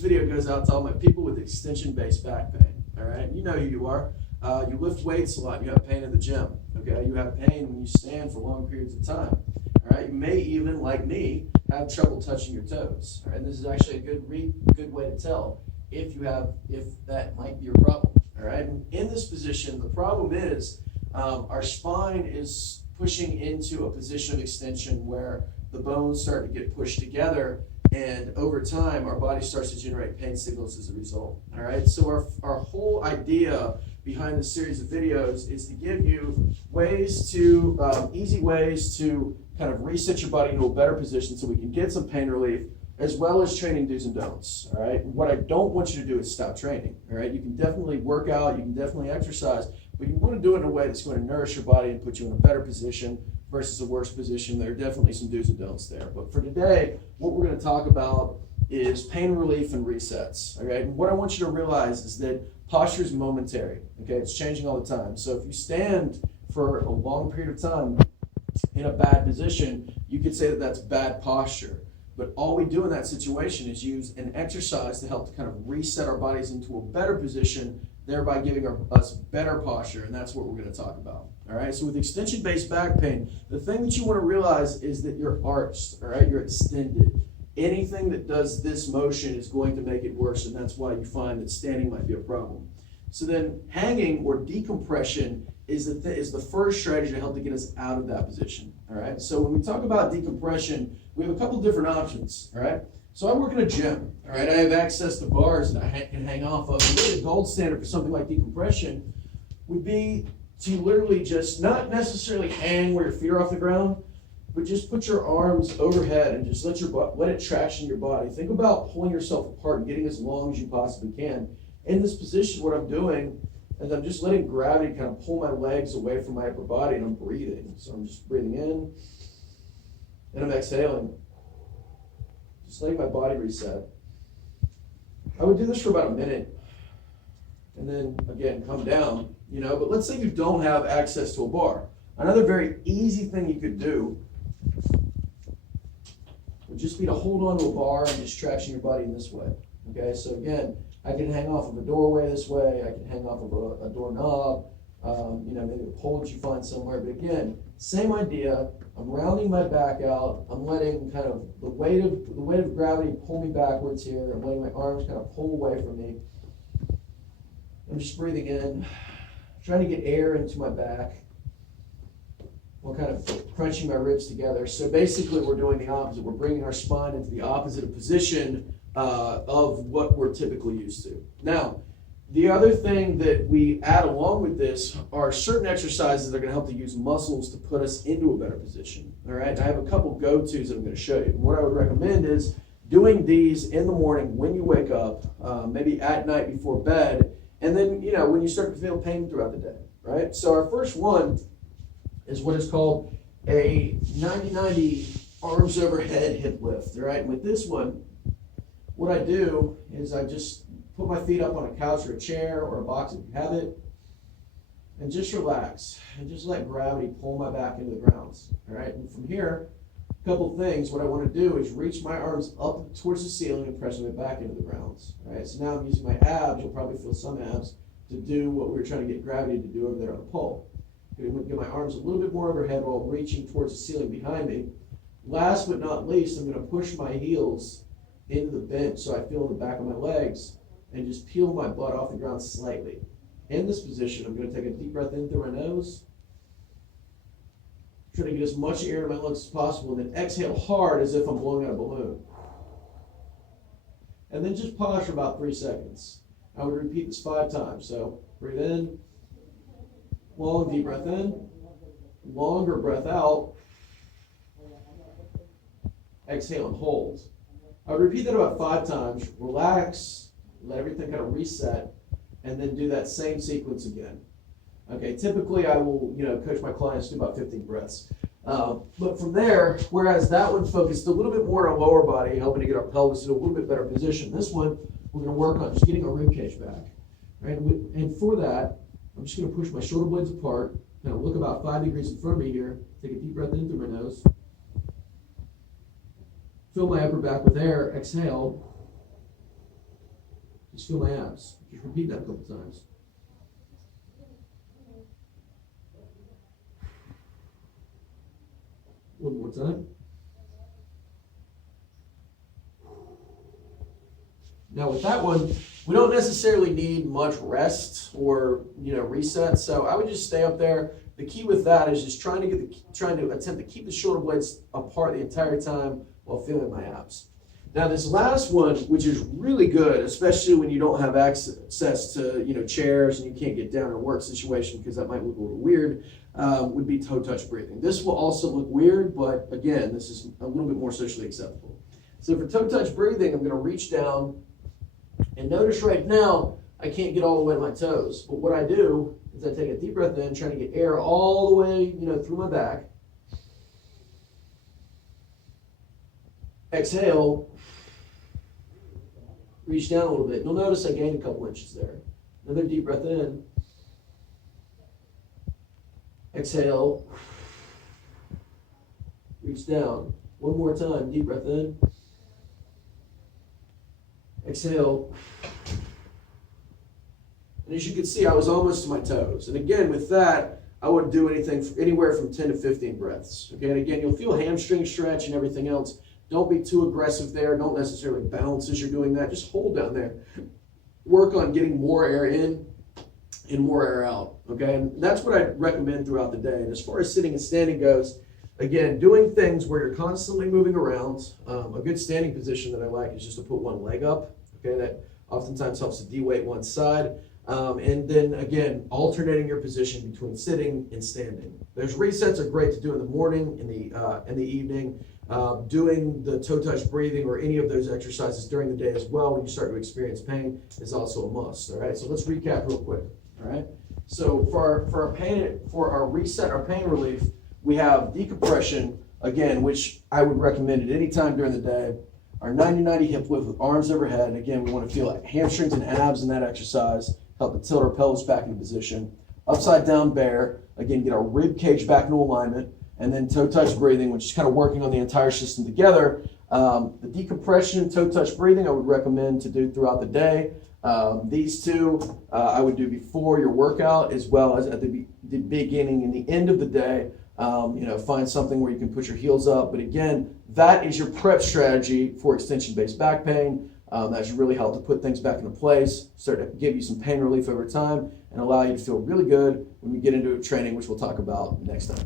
video goes out to all my people with extension-based back pain, all right? You know who you are. You lift weights a lot, you have pain in the gym, okay? You have pain when you stand for long periods of time, all right? You may even, like me, have trouble touching your toes, all right? And this is actually a good way to tell if that might be your problem, all right? And in this position, the problem is our spine is pushing into a position of extension where the bones start to get pushed together, and over time, our body starts to generate pain signals as a result, all right? So our whole idea behind this series of videos is to give you easy ways to kind of reset your body into a better position so we can get some pain relief, as well as training do's and don'ts, all right? What I don't want you to do is stop training, all right? You can definitely work out, you can definitely exercise, but you want to do it in a way that's going to nourish your body and put you in a better position versus a worse position. There are definitely some do's and don'ts there. But for today, what we're going to talk about is pain relief and resets, all right? And what I want you to realize is that posture is momentary, okay? It's changing all the time. So if you stand for a long period of time in a bad position, you could say that that's bad posture. But all we do in that situation is use an exercise to help to kind of reset our bodies into a better position, thereby giving us better posture, and that's what we're going to talk about. All right, so with extension-based back pain, the thing that you want to realize is that you're arched, all right, you're extended. Anything that does this motion is going to make it worse, and that's why you find that standing might be a problem. So then hanging or decompression is the first strategy to help to get us out of that position, all right? So when we talk about decompression, we have a couple different options, all right? So I work in a gym, all right? I have access to bars that I can hang off of. Really, the gold standard for something like decompression would be to literally just not necessarily hang where your feet are off the ground, but just put your arms overhead and just let it traction your body. Think about pulling yourself apart and getting as long as you possibly can. In this position, what I'm doing is I'm just letting gravity kind of pull my legs away from my upper body, and I'm breathing. So I'm just breathing in, and I'm exhaling. Just letting my body reset. I would do this for about a minute, and then again, come down, but let's say you don't have access to a bar. Another very easy thing you could do would just be to hold on to a bar and just traction your body in this way. Okay, so again, I can hang off of a doorway this way, I can hang off of a doorknob, maybe a pole that you find somewhere, but again, same idea. I'm rounding my back out, I'm letting kind of the weight of gravity pull me backwards here, I'm letting my arms kind of pull away from me. I'm just breathing in, trying to get air into my back while kind of crunching my ribs together. So basically we're doing the opposite. We're bringing our spine into the opposite position of what we're typically used to. Now, the other thing that we add along with this are certain exercises that are going to help to use muscles to put us into a better position. All right, I have a couple go-tos that I'm going to show you. And what I would recommend is doing these in the morning when you wake up, maybe at night before bed, and then when you start to feel pain throughout the day. Right. So our first one is what is called a 90-90 arms overhead hip lift. All right, and with this one, what I do is I just put my feet up on a couch or a chair or a box if you have it, and just relax and just let gravity pull my back into the ground. All right, and from here, a couple things. What I want to do is reach my arms up towards the ceiling and press my back into the ground. All right, so now I'm using my abs. You'll probably feel some abs to do what we were trying to get gravity to do over there on the pole. I'm going to get my arms a little bit more overhead while reaching towards the ceiling behind me. Last but not least, I'm going to push my heels into the bench so I feel in the back of my legs and just peel my butt off the ground slightly. In this position, I'm going to take a deep breath in through my nose, try to get as much air in my lungs as possible, and then exhale hard as if I'm blowing out a balloon. And then just pause for about 3 seconds. I would repeat this 5 times. So breathe in, long deep breath in, longer breath out, exhale and hold. I would repeat that about 5 times, relax, let everything kind of reset, and then do that same sequence again. Okay, typically I will, coach my clients to about 15 breaths. But from there, whereas that one focused a little bit more on our lower body, helping to get our pelvis in a little bit better position, this one, we're going to work on just getting our rib cage back. Right? And for that, I'm just going to push my shoulder blades apart, kind of look about 5 degrees in front of me here, take a deep breath in through my nose, fill my upper back with air, exhale, Just feel my abs. Just repeat that a couple times. One more time. Now with that one, we don't necessarily need much rest or reset. So I would just stay up there. The key with that is just trying to attempt to keep the shoulder blades apart the entire time while feeling my abs. Now this last one, which is really good, especially when you don't have access to chairs and you can't get down in a work situation because that might look a little weird, would be toe touch breathing. This will also look weird, but again, this is a little bit more socially acceptable. So for toe touch breathing, I'm going to reach down, and notice right now I can't get all the way to my toes. But what I do is I take a deep breath in, trying to get air all the way through my back. Exhale. Reach down a little bit. You'll notice I gained a couple inches there. Another deep breath in. Exhale. Reach down. One more time. Deep breath in. Exhale. And as you can see, I was almost to my toes. And again, with that, I would do anywhere from 10 to 15 breaths. Okay, and again, you'll feel hamstring stretch and everything else. Don't be too aggressive there. Don't necessarily bounce as you're doing that. Just hold down there. Work on getting more air in and more air out. Okay, and that's what I recommend throughout the day. And as far as sitting and standing goes, again, doing things where you're constantly moving around. A good standing position that I like is just to put one leg up. Okay, that oftentimes helps to de-weight one side. And then again, alternating your position between sitting and standing. Those resets are great to do in the morning, in the evening. Doing the toe touch breathing or any of those exercises during the day as well when you start to experience pain is also a must. All right, so let's recap real quick. All right, so for our reset, our pain relief, we have decompression again, which I would recommend at any time during the day. Our 90-90 hip lift with arms overhead. Again, we want to feel hamstrings and abs in that exercise. Help to tilt our pelvis back into position. Upside down bear. Again, get our rib cage back into alignment. And then toe touch breathing, which is kind of working on the entire system together. The decompression, toe touch breathing, I would recommend to do throughout the day. These two I would do before your workout as well as at the beginning and the end of the day. Find something where you can put your heels up. But again, that is your prep strategy for extension-based back pain. That should really help to put things back into place, start to give you some pain relief over time, and allow you to feel really good when we get into training, which we'll talk about next time.